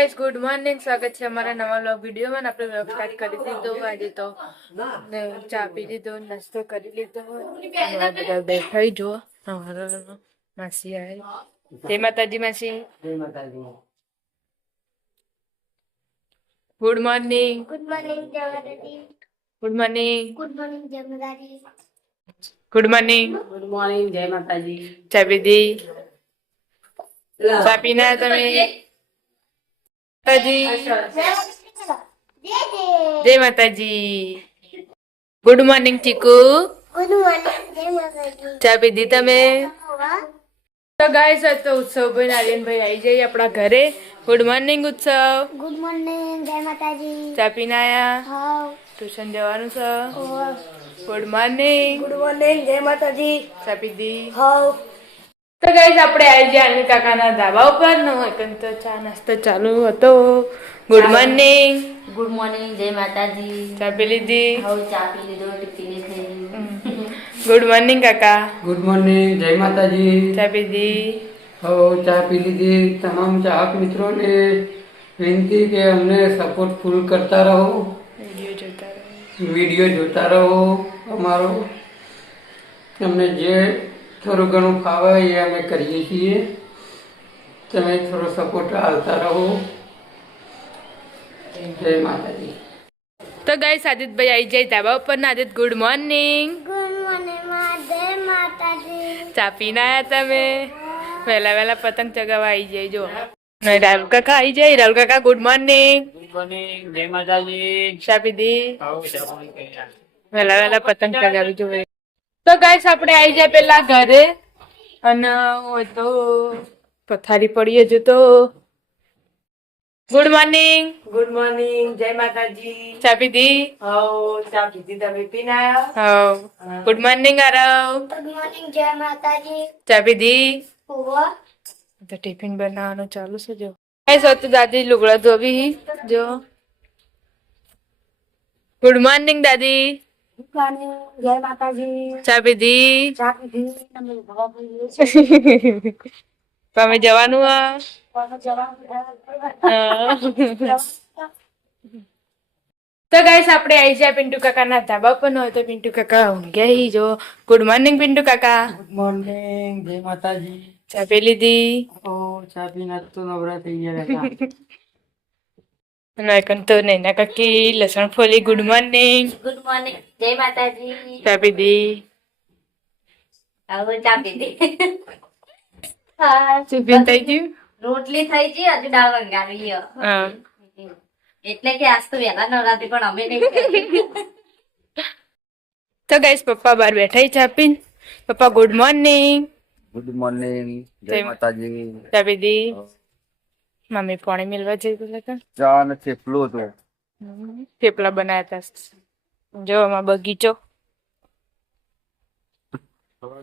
Guys good morning, સ્વાગત છે અમારા નવા વ્લોગ વિડીયોમાં. આપણે વ્લોગ સ્ટાર્ટ કરી દીધો. આજે તો ચા પી લીધો, નાસ્તો કરી લીધો. બધા બેઠા જો માસી આવી. જય માતાજી માસી. જય માતાજી. Good morning. Good morning Jai માતાજી. Good morning. Good morning Jai માતાજી. Good morning. Good morning. Jai Mataji. ચા પીધી? ચા પીના તમે? માતાજી. જય માતાજી. ગુડ મોર્નિંગ ચીકુ. Good morning Jai Mataji. ચા પીધી તમે? તો ગાઈસ આ તો ઉત્સવભાઈ નારાયણભાઈ આવી જઈએ આપણા ઘરે. ગુડ મોર્નિંગ ઉત્સવ. Good morning Jai Mataji. ચા પીને આયા? હાઉ. ટ્યુશન જવાનું છે? Good morning. Good morning Jai Mataji. ચા પીધી? હાઉ. તો ગાઈસ આપણે આવી ગયા અનિલ કાકાના ધાબા ઉપર. નો તો ચા નાસ્તો ચાલુ હતો. Good morning. Good morning Jai Mataji. ચા પી લીધી? હવે ચા પી લીધો, ટિફિન થઈ. ગુડ મોર્નિંગ કાકા. Good morning. જય માતાજી. ચા પીધી? હો ચા પી લીધી. તમામ ચાહક મિત્રોને વિનંતી કે અમને સપોર્ટ ફૂલ કરતા રહો, વિડીયો જોતા રહો. અમારો અમને જે થોડું ઘણું ફાવે એ અમે કરીએ છીએ. તમે થોડો સપોર્ટ આપતા રહો. જય માતાજી. તો ગાઈસ આદિતભાઈ આવી જાય ધાબા ઉપર. ને આદિત good morning. Good morning Jai Mataji. ચા પીને આયા તમે? વહેલા વહેલા પતંગ ચગાવવા આવી જાય જો. રાહુલ કાકા આવી જાય. રાહુલ કાકા good morning. Good morning. Jai Mataji. ચા પીધી? વહેલા વહેલા પતંગ ચગાવી જોઈએ. તો ગાઈસ આપણે આવી જાય પેલા ઘરે. અને હોય તો પથારી પડીએ જો તો. Good morning. Good morning. Jai Mataji. ચા પીધી? હો ચા પીધી. તમે પીને આવ્યા? હા. Good morning Aarav. Good morning Jai Mataji. ચા પીધી? ઓવા. તો ટિફિન બનાવવાનું ચાલુ છે જો. ગાઈસ તો દાદી લુગડા ધોવી જો. ગુડ મોર્નિંગ દાદી. Good morning Jai Mataji. ચા પીધી? ચા પીધી. તમે ભવા બોલીએ તમે જવાનું આ? તો ગાઈસ આપણે આવી જાય પિન્ટુ કાકાના ધાબા પર. હોય તો પિન્ટુ કાકા ઊંઘ્યા જો. ગુડ મોર્નિંગ પિન્ટુ કાકા. Good morning. જય માતાજી. ચા પી લીધી? ઓ ચા પીને તો નવરા થઈ ગયા હતા. નાયકન તો નૈના કાકી લસણ ફોલી. Good morning. Good morning Jai Mataji. ચા પીધી? હવે ચા પીધી. ટિફિન થઈ ગયું? રોટલી થઈ ગઈ, હજુ દાળ વંગાવી. હા. એટલે કે આજ તો વહેલા નવરાત્રી પણ અમે નહીં કરી. તો ગાઈસ પપ્પા બહાર બેઠા ચા પીને. પપ્પા good morning. Good morning. Jai Mataji. ચા પીધી? મમ્મી પાણી મિલવા જઈ બોલે તો ચા ને થેપલું હતું. થેપલા બનાવ્યા હતા જો. આમાં બગીચો.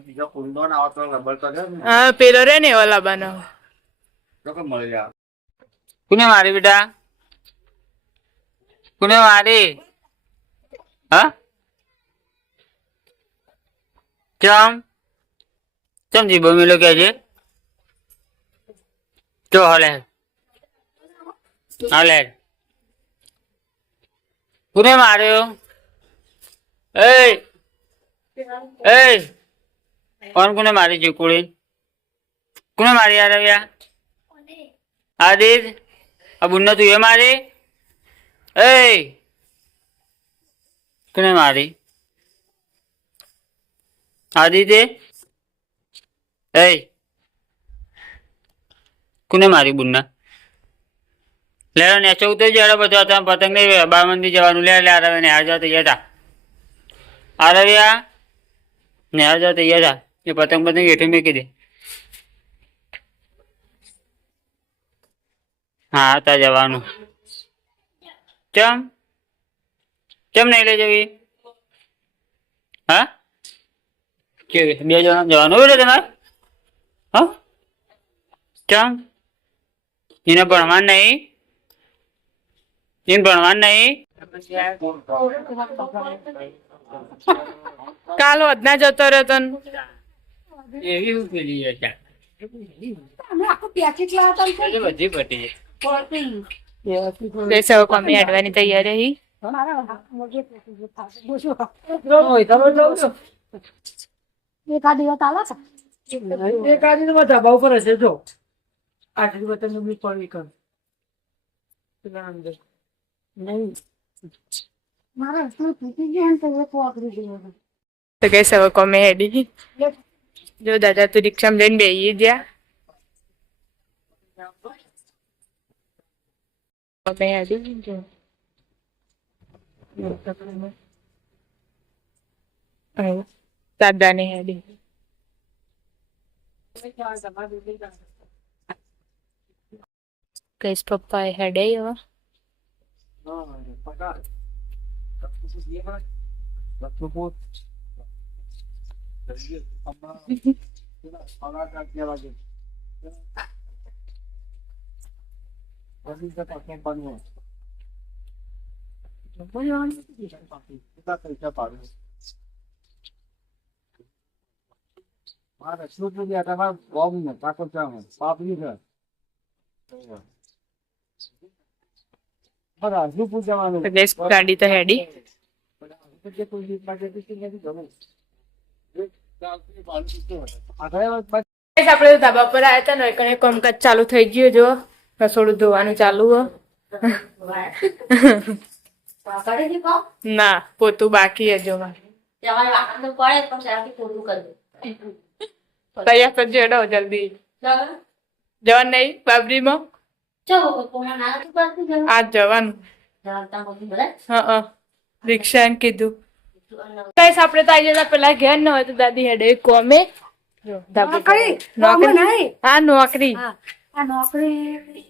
બીજો કુંડો ના આવતો ખબર તો છે ને. હા પેલો રે ને ઓલા બનાવો. તો કે મળી જાય. કોને મારી બેટા? કોને મારી? હા ચમ ચમ જીબો મેલો કે છે તો હાલે હાલે. કોને માર્યો? એ એ કોણ કોને મારી છે? કુળી કોને મારી? યાર આવ્યા આદિત આ બુન્ના તું એ મારી? એ કોને મારી? આદિત્ય એ કોને મારી બુન્ના? લેરો ને ચૌદ જયારે બધો હતા પતંગ નહીં બાર મંદી જવાનું. લે લે આરવે ને હાર જાવ તૈયાર થા. આરવ્યા ને હાર જાવ તૈયાર થા. એ પતંગ પતંગ હેઠે મેકી દે. હા હતા જવાનું. ચમ ચમ નહીં લઈ જવી? હા કેવી બે જણા જવાનું હોય તમારે? હા ચમ એને ભણવા નહીં? એને ભણવા નહીં? કાલ વધના જતો રહ્યો તન. એવી હું પેલી અમે આખું પેકેટ લાવતા બધી પટી ગઈસ હવે કોમી હેડવાની તૈયારી મારા હાથમાં જે થશે બોશું એક આ દિવસ આલા છે એક આદમી માં ધાબા ઉપર હશે જો આટલી વતન નું બી પડવી કર મારા શું તૂટી ગયા ને તો એક વાપરી ગયો તો ગઈસ હવે કોમી હેડી જો દાદા તું રિક્ષામાં જઈને બેસી ગયા કોમી હેડી જો દાદાની હેડી ગઈસ પપ્પા એ હેડે હવે તો ગઈસ ગાડી તો હેડી Guys, આપણે ધાબા પર આવ્યા હતા ને કણે કામકાજ ચાલુ થઈ ગયું જો રસોડું ધોવાનું ચાલુ હો ના પોતું બાકી હે જો તમારે વાહન તો પડે પણ સારાથી પૂરું કરજો. તૈયાર કરજો એડો જલ્દી જવાનું નહીં બાબરીમાં ચલો કોના ના તો પડતી જવાનું. આજ જવાનું જાણતા હોતી બધા. હા રિક્ષા એમ કીધું ગાઈસ આપણે તો આવી જતા પેલા ઘેર ન હોય તો દાદી હેડે કોમે જો ધાબા પર. નોકરી હા નોકરી આ નોકરી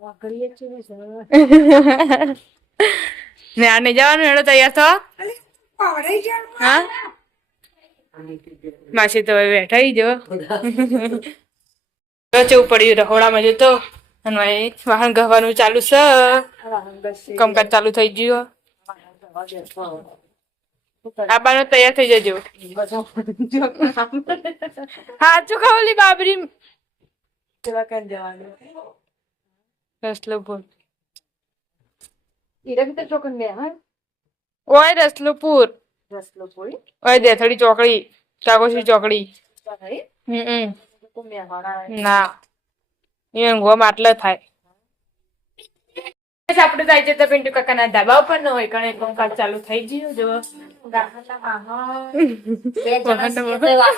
નોકરી જ છે ને આ નહીં જવાનું હેડો તૈયાર થો હા માસી તો હવે બેઠા ઈ જો ચેવું પડ્યું રહોડામાં જતો અને અહીં વાહન ગવાનું ચાલુ છે કામકાજ ચાલુ થઈ ગયું આબાનો તૈયાર થઈ જજો હાચું ખાવલી બાબરી રસલો બોલ ઓય રસલુપુર ઓય દેથડી ચોકડી કાકોસી ચોકડી ના એ ઊંઘવામાં આટલા થાય આપણે તો આજે તો પિન્ટુ કાકાના ધાબા ઉપર ન હોય કણે કામકાજ ચાલુ થઈ ગયું જો બે જણા છીએ તો વાહન.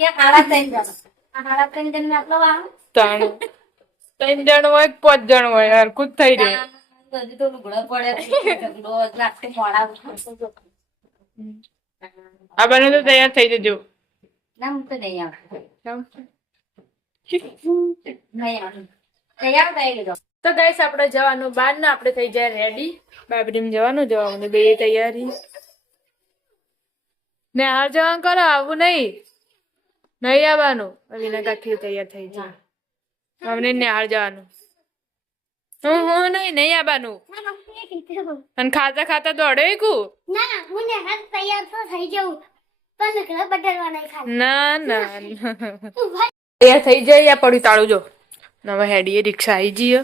ક્યાં હાડા ત્રણ જણા. આ હાડા ત્રણ જણને આટલો વાહન? ત્રણ જણ હોય કે 5 જણ હોય હરખું જ થઈ રહે હજી તો લુગડો પડે ઝઘડો રાત્રે મોડા ઉઠો. આ બને તો તૈયાર થઈ જજો ના હું તો નહીં આવું. નહીં આવું. તૈયાર થઈ ગયો. તો ગાઈસ આપણે જવાનું બાર ને આપણે થઈ જાય રેડી બાબરીમ જવાનું જવાનું બે તૈયારી ને હાર જવાનું કરો આવું નહીં આવવાનું વિના કાકી તૈયાર થઈ જાય અમને નિહાળ જવાનું હું નહીં આવવાનું અને ખાતા ખાતા દોડે કુ ના હું ને હાથ તૈયાર તો થઈ જાઉં પણ ઘરે બદલવા નહીં ખાલી ના તૈયાર થઈ જાય યા પડ્યું તાળું જો નવા હેડીએ રિક્ષા આવી જઈએ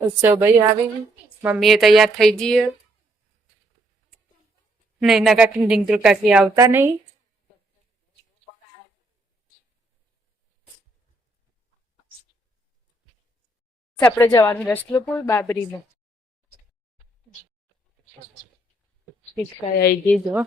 ઉત્સવ ભાઈ આવી મમ્મી તૈયાર થઈ જઈએ નહીં ના કાકી ડિંકુ કાકી આવતા નહીં આપણે જવાનું રસલુપુર બાબરીમાં રિક્ષા આવી ગઈ જો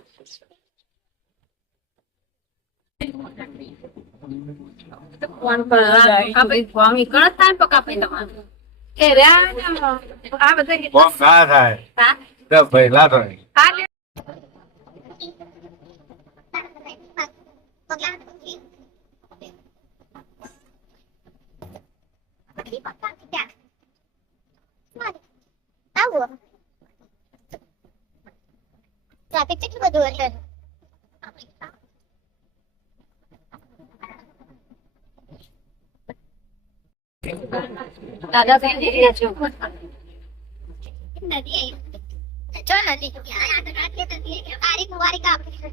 ટ્રાફિક કેટલું બધું એટલે દાદા કઈ રહ્યા છો? નદી ચો નદી આ તો રાત કે નદી તારીખ મુબારક આપણી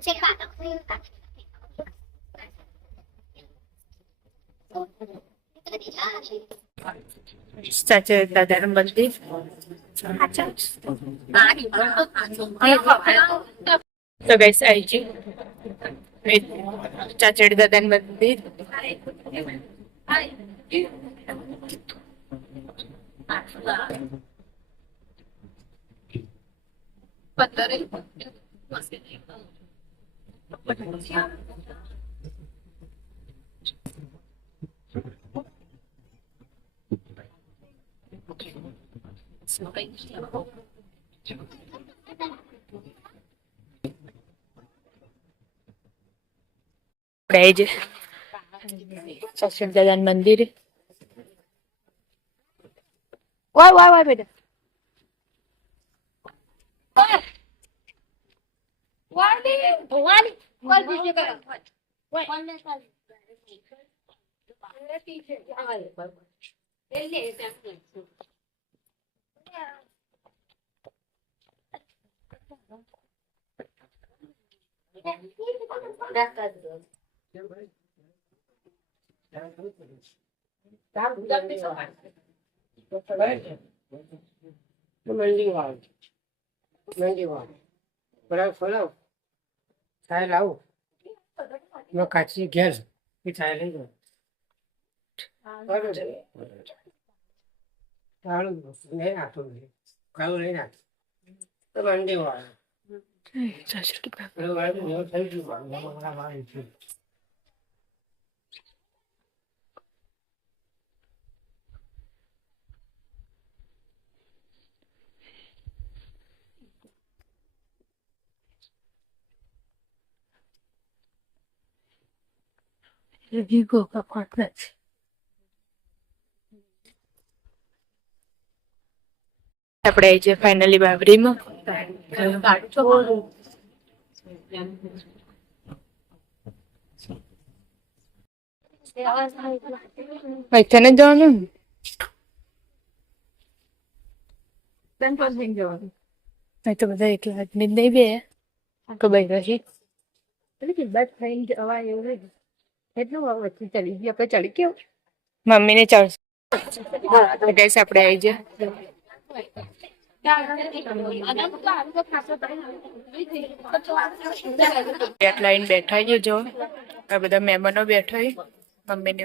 છે કાકા સાચે દાદાનું મંદિર. તો ગઈસ આવી ગયું ચાચડી દાદાનું મંદિર. ચાચડી દાદાનું મંદિર. વાય વાય વાય બેટા. ચાય લાવું કાચી ઘેર ચાય લઈ જાઉં લઈ નાખું કાળું લઈ નાખ તો મંડી વાળું થઈ ગયું. આપણે આવી છે ફાઇનલી બાબરીમાં. અહીંથી ને જવાનું અહીં તો બધા એકલા આદમી જ નહીં બે કબાઈ રહી ખાઈને જવા એવું નહીં. એટલું વચ્ચે ચડી ગઈ આપણે ચડી કેવું મમ્મી ને ચાલશે. ગઈશ આપણે આવી જાય લાઈન બેઠા જો આ બધા મહેમાનો બેઠા મમ્મી ને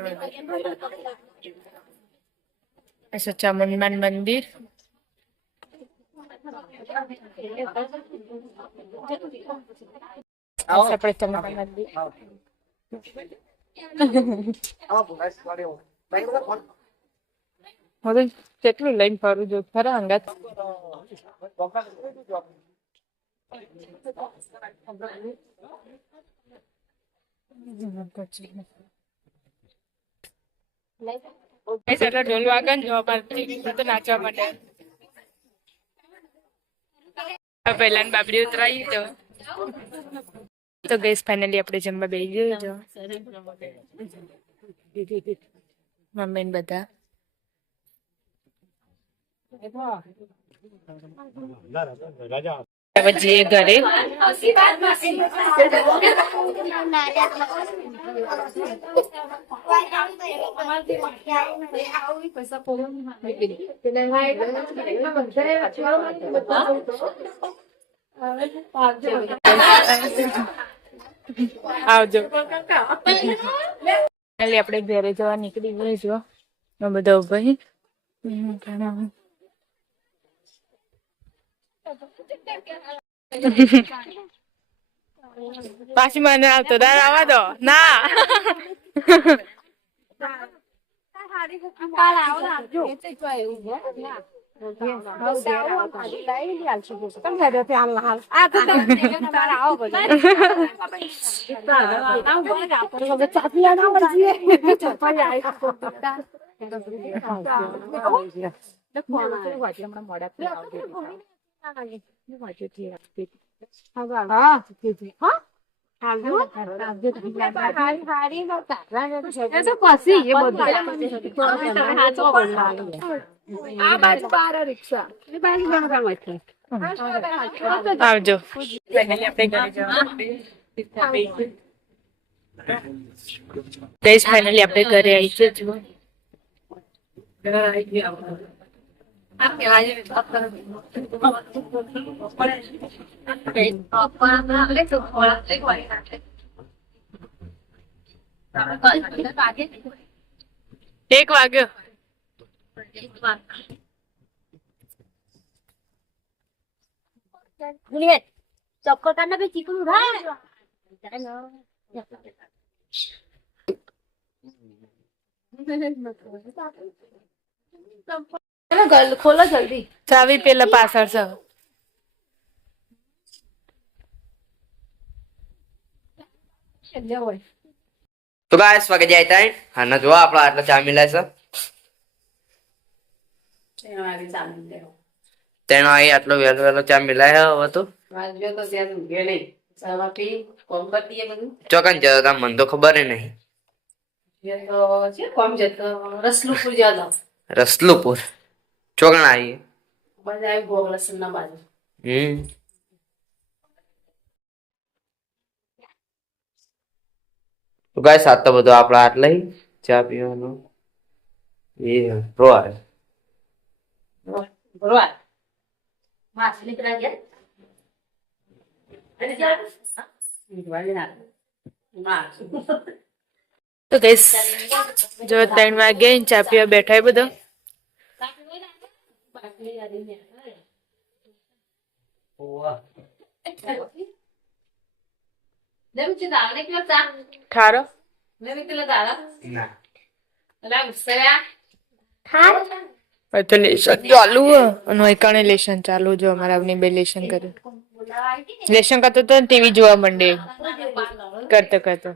સચ્ચા હનુમાન મંદિર. આપણે ચમકા મંદિર હવે કેટલું લઈને ફરું જો ખરા અંગાત. ઢોલ વાગે તો નાચવા માટે પહેલા બાબરી ઉતરાઈ તો ગઈસ ફાઇનલી આપણે જમવા બેસી ગયો જો મમ્મી ને બધા. જઈએ ઘરે. આવજો. આપણે ઘરે જવા નીકળી ગયા જો બધા ભાઈ પાછી મને આવતો દાર આવવા દો ના. રિક્ષા આવજો. ગઈસ ફાઇનલી આપણે ઘરે આવી છે. જુઓ એક વાગ્યો. चक्कर करना भी चिकन उठा खोलो जल्दी. ચાવી પેલા પાછળ છે. તો ગાઈસ વાગે જાય તાઈ અને જો આપણા આટલા ચા મિલાય છે તેનો અહીં આટલો વહેલો વહેલો ચા મિલાય હવે તો ચોકન જતો તા મને તો ખબર નહીં. રસલુપુર ચોકણ આવી. તો ગાઈસ આ તો બધું આપણા આટલા ચા પીવાનો એ રોય તો ગઈસ જો 3 વાગે ચા પીવા બેઠા બધો. ખારો તો લેશન ચાલુ અને કણે લેશન ચાલુ. જો અમારા અવની બે લેશન કરે. લેશન કરતો તો ટીવી જોવા માંડે કરતો કરતો.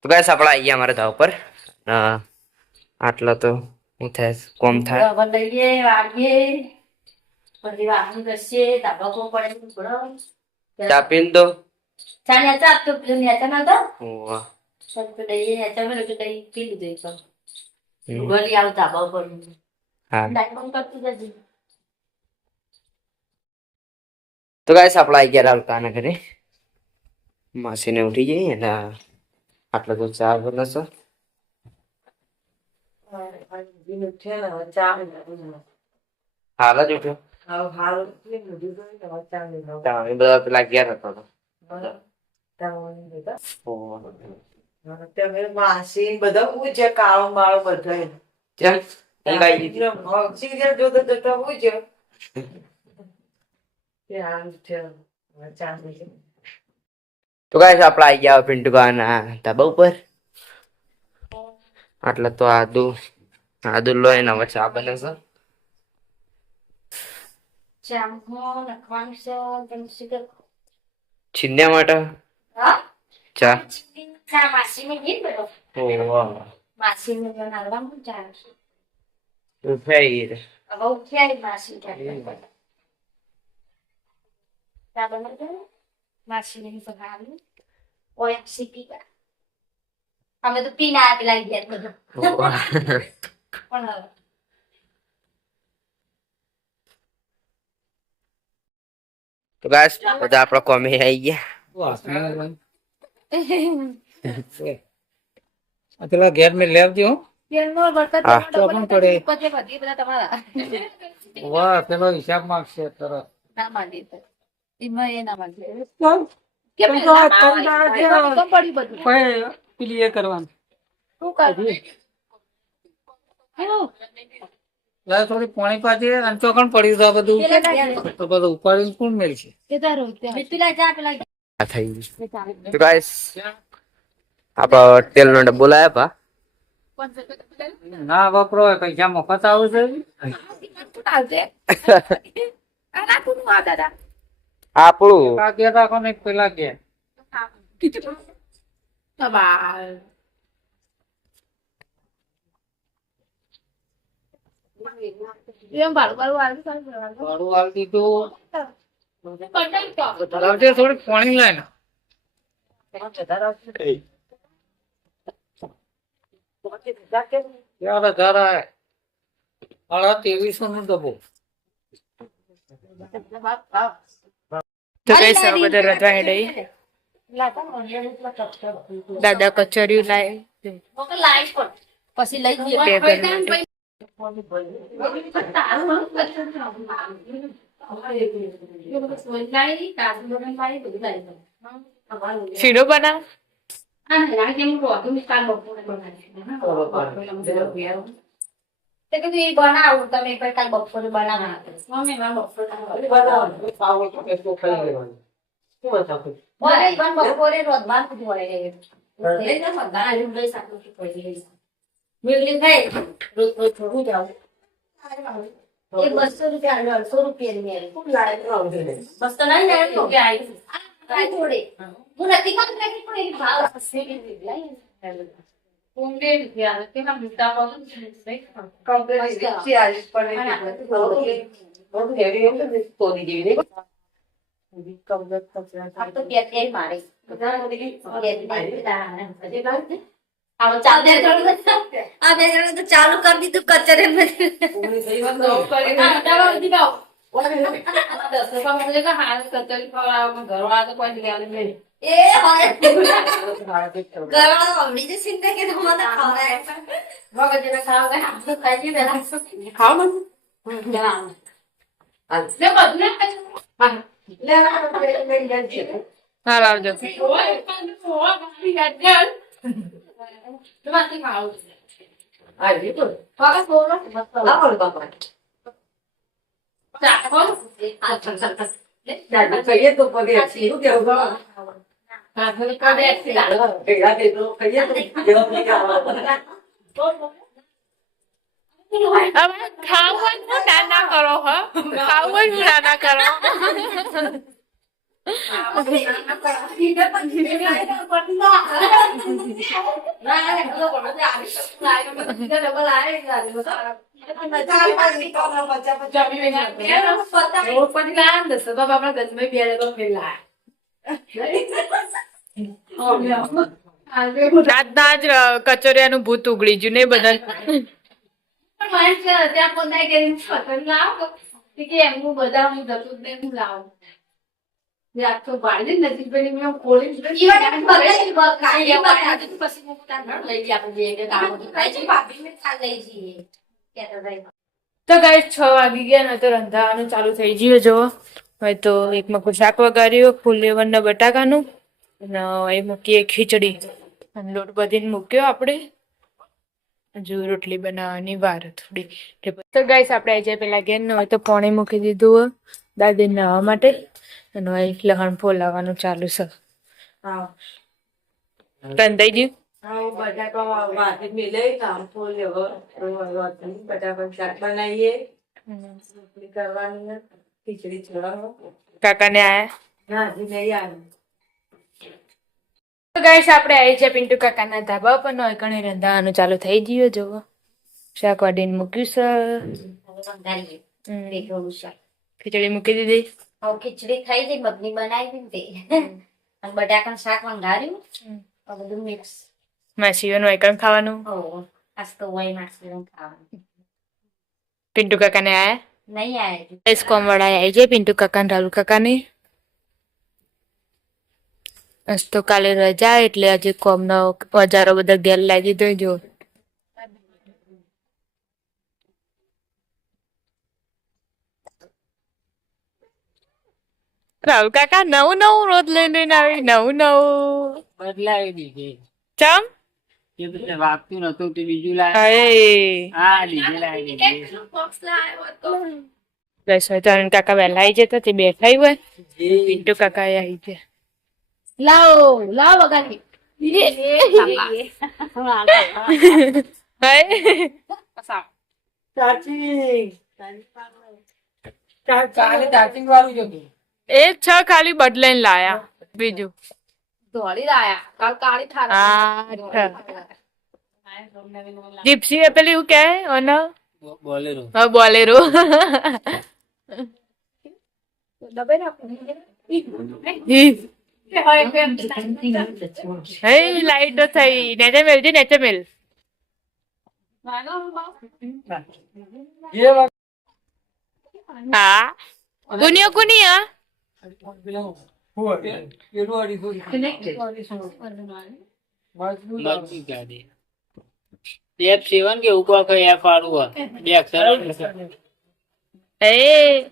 તો ગાઈસ આપણા આવી ગયા અમારા ધાવ પર. આટલા તો શું થાય કોમ થાય. ચા પીને દો. ઓવા. હા તો ગાઈસ આપણા આવી ગયા રાવતાના ઘરે. માસીને ઉઠી જઈએ એટલે આટલા તો ચા બનશે. હાલ જ ઉઠ્યો. બધા પેલા ગયા હતા માસી બધા પૂછે કાળો માળો બધા તો ગાઈસ આપડા આવી ગયા પિન્ટુ ના ધાબા ઉપર. આટલા તો આદુ લોહીને હવે ચા બને છે. છીન્યા માટે ચા. અમે તો પીના આપી ગયા બધું તો ગાઈસ બધા આપડા કોમે આવી ગયા. પેલા ઘેર મેં લેવજો. ચોપન પડે. તમારા વાહ પેલો હિસાબ માંગશે તરત. ના માંગે એમાં એ ના માંગે પેલી એ કરવાનું થોડી પાણી પાછી અને ચોકણ પડી જાય બધું તો બધું ઉપાડીને કોણ મેળશે. તો ગાઈસ આપડો તેલ નો ડબ્બો લાયા પા. ના વાપરો પૈસા મફત આવું છે. આપણું ગયા રાખો ને પેલા ગયા ભાડું હાલ દીધું. થોડી પાણી લાય ને તો કઈ સૌ બધા રજવા હેડે દાદા કચરિયું લાય પછી લઈ જઈએ બે ઘર માટે. શીરો બનાવ બનાવું તમે પણ કાલ બપોરે બનાવવા બપોરે રોજબાર થોડું જાવ એ 200 રૂપિયા 150 રૂપિયા બસ તો નહીં ને થોડે હું નથી ખાતી પણ એ ભાવ હશે ચાલુ કરી દીધું કચરે હા લાવજો ખાવાનું નાના કરો હો ખાવાનું નાના કરો રાતના જ કચોરિયાનું ભૂત ઉગડી ગયું ને બધા તો ગાઈસ 6 વાગી ગયા ને તો રંધાવાનું ચાલુ થઈ ગયું જો હવે તો એક મકું શાક વગાડ્યું ફૂલેવરના બટાકાનું અને એ મૂકીએ ખીચડી અને લોટ બધીને મૂક્યો આપણે હજુ રોટલી બનાવવાની વાર થોડી તો ગાઈસ આપણે આવી જાય પેલા ઘેર હોય તો પાણી મૂકી દીધું દાદી નાવા માટે અને લહણ ફોલાવાનું ચાલુ છે રંધાઈ ગયું કાકા ને આયા તો ગાઈસ આપણે આવી છે પિન્ટુ કાકાના ધાબા પર નો એકણે રંધાવાનું ચાલુ થઈ ગયું જો શાક વાડીને મૂક્યું છે ખીચડી મૂકી દીધી ખીચડી થઈ ગઈ મગની બનાવી દીધી અને બટાકાનું શાક વંગાર્યું બધું મિક્સ માસીઓનું એકણ ખાવાનું આજ તો હોય માસી ખાવાનું પિન્ટુ કાકાને આયા નહીં આવે કોમ વાળા આવી જાય પિન્ટુ કાકા ને રાહુલ કાકાને આજ તો કાલે રજા એટલે આજે કોમ નો ઓજારો બધા ઘેર લાવી દીધો જો રાહુલ કાકા નવું નવું રોજ લઈને આવી નવું બદલાવી દીધી ચમ એ બધે વાગતું નતું તે બીજું લાય અરે હા બીજું લાવી દીધી બસ હવે તો કાકા વહેલા આવી જતા તે બેઠા હોય પિન્ટુ કાકા આવી ગયા લાવ વગાડી એ 6 ખાલી બદલાઈને લાયા બીજું ધોળી લાયા કાલ કાળી જીપ્સી એ પેલી શું કે ઓનો બોલેરો હા બોલેરો હે લાઈટ થઈ નેચે મેલ હા કુનિયો કુનિયા મજબૂત ગાડી F7 કે ઉપર કઈ F વાળું બે અક્ષર એ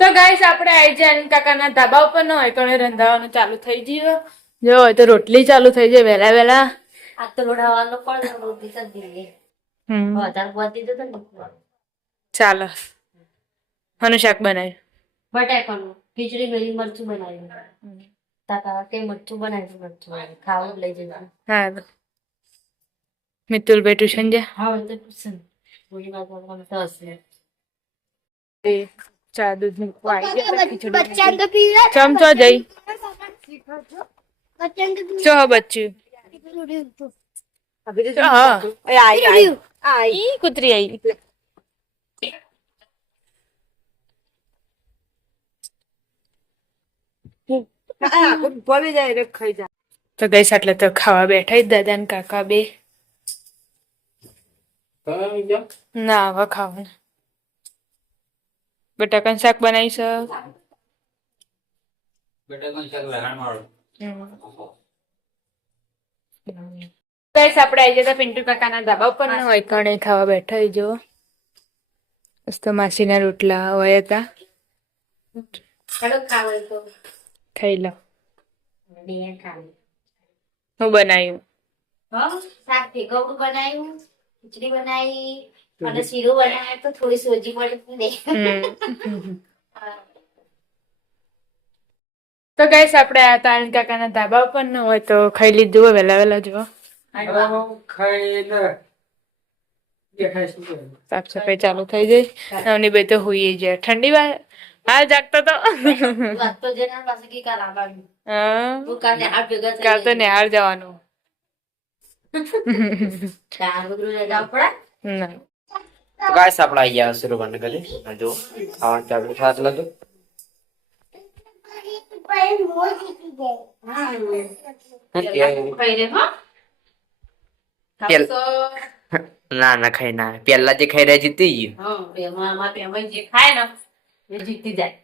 તો ગાઈસ આપણે આઈ જાય કાકાના ધાબા ઉપર ન હોય તો રંધાવાનું ચાલુ થઈ ગયું જો હોય તો રોટલી ચાલુ થઈ જાય વહેલા વહેલા આ તો રોડાવાનો પણ રોટી કરી દીધી વધારે બધી તો નથી ચાલો હનું શાક બનાવ્યું બટાકાનું ખીચડી મેરી મરચું બનાવ્યું તાકા કે મરચું બનાવ્યું મરચું ખાવું લઈ જજો હા મિતુલભાઈ ટ્યુશન જા હા તો પૂછન બોલી વાત તો હશે એ ચા દૂધ મૂકવા આવી ગયા ખીચડી બચ્ચાને તો પીવડાવ. ચમચો જઈ બચ્ચાને તો ચો બચ્ચું પીવડાવ. હા ઈ કૂતરી આવી તો ગઈ એટલે તો ખાવા બેઠા જ દાદા ને કાકા બે ના હવે ખાવાનું બટાકાનું શાક બનાવીશ ગઈસ આપણે આવી જતા પિન્ટુ કાકાના ધાબા ઉપર ના હોય કણે ખાવા બેઠા હોય જો મસ્ત માસીના રોટલા હોય હતા કડક ખાવું તો ખાઈ લો બે ખાવું હું બનાવ્યું શાક ભેગવડું બનાવ્યું ખીચડી બનાવી અને શીરો બનાવ્યો તો થોડી સોજી પડી દે તો ગઈસ આપણે આ તારણ કાકાના ધાબા ઉપર ન હોય તો ખાઈ લીધું હોય વહેલા વહેલા જો સાફ સફાઈ ચાલુ થઈ જાય નવની બે તો હોઈ જાય ઠંડી વાર હાલ જાગતો તો વાત તો જેના પાસે કી કાલ આવવાનું હા હું કાલે હાથ ભેગા થઈ કાલ તો નિહાળ જવાનું ચાર બધું રજા પડે ના તો ગાઈસ આપણે આવી ગયા શરૂ બંધ કરી જો ખાવાનું ચાલુ થાત લતું પણ મોર જીતી જાય. ના ના ખાઈ ના પેલા જે ખાઈ રહ્યા જીતી જે ખાય ને એ જીતી જાય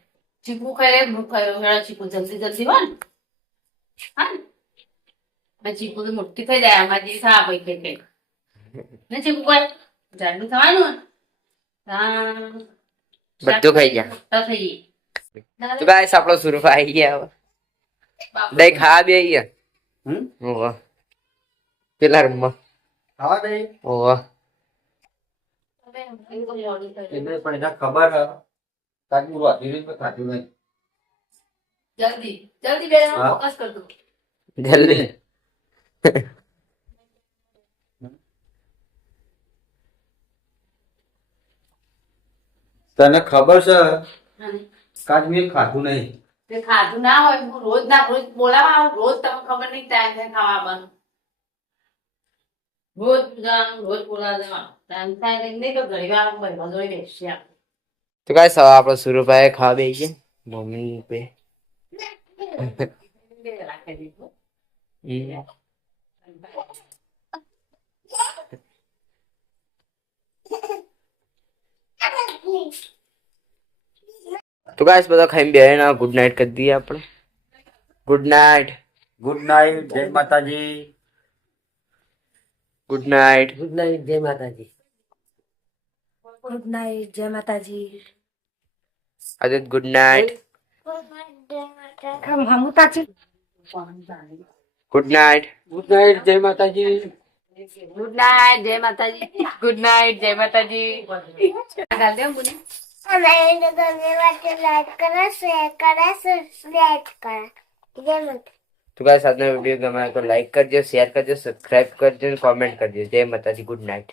ચીકુ ખાય હું ખાયો મેળા ચીકુ જલ્દી જલ્દી હોય ને ચીકુ તો મોટી થઈ જાય અમારી જે ખા ભાઈ ખાઈ ને ચીકુ કોઈ જાડું થવાનું બધું ખાઈ ગયા થઈ તો ગાઈસ આપણો શરૂ આવી ગયા હવે દઈ ખા બે અહીંયા ઓવા પેલા રૂમમાં ખાવા દે ઓવા એને પણ એને ખબર તાજુ વાધી તો ખાધું નહીં જલ્દી જલ્દી બે હા. ફોકસ કર દો જલ્દી તને ખબર છે કાજ મેં ખાધું નહીં તે ખાધું ના હોય હું રોજ ના રોજ બોલાવા આવું રોજ તમને ખબર નહીં ટાઈમ થાય ખાવા આવવાનું રોજ જવાનું રોજ બોલાવા જવાનું ટાઈમ થાય નહીં તો ઘડી વાર બહેનો જોઈ બેસીએ તો ગાઈસ હવે આપણો શરૂ ભાઈ ખા બે ગયા મમ્મી પે રાખી દીધું તો ગાઈસ બધા ખાઈને બે ના ગુડ નાઇટ કરી દઈએ આપણે ગુડ નાઇટ ગુડ નાઇટ જય માતાજી ગુડ નાઇટ ગુડ નાઇટ જય માતાજી ગુડ નાઇટ જય માતાજી આદિત ગુડ નાઇટ હમું તાચી ગુડ નાઇટ ગુડ નાઇટ જય માતાજી ગુડ નાઇટ જય માતાજી ગુડ નાઇટ જય માતાજી ગાલ દે મુને અમારે તો ધન્યવાદ લાઈક કરો શેર કરો સબસ્ક્રાઇબ કરો જય માતા. તો ગાઈસ આજનો વિડીયો ગમે તો લાઈક કરજો શેર કરજો સબસ્ક્રાઇબ કરજો અને કોમેન્ટ કરજો જય માતાજી ગુડ નાઇટ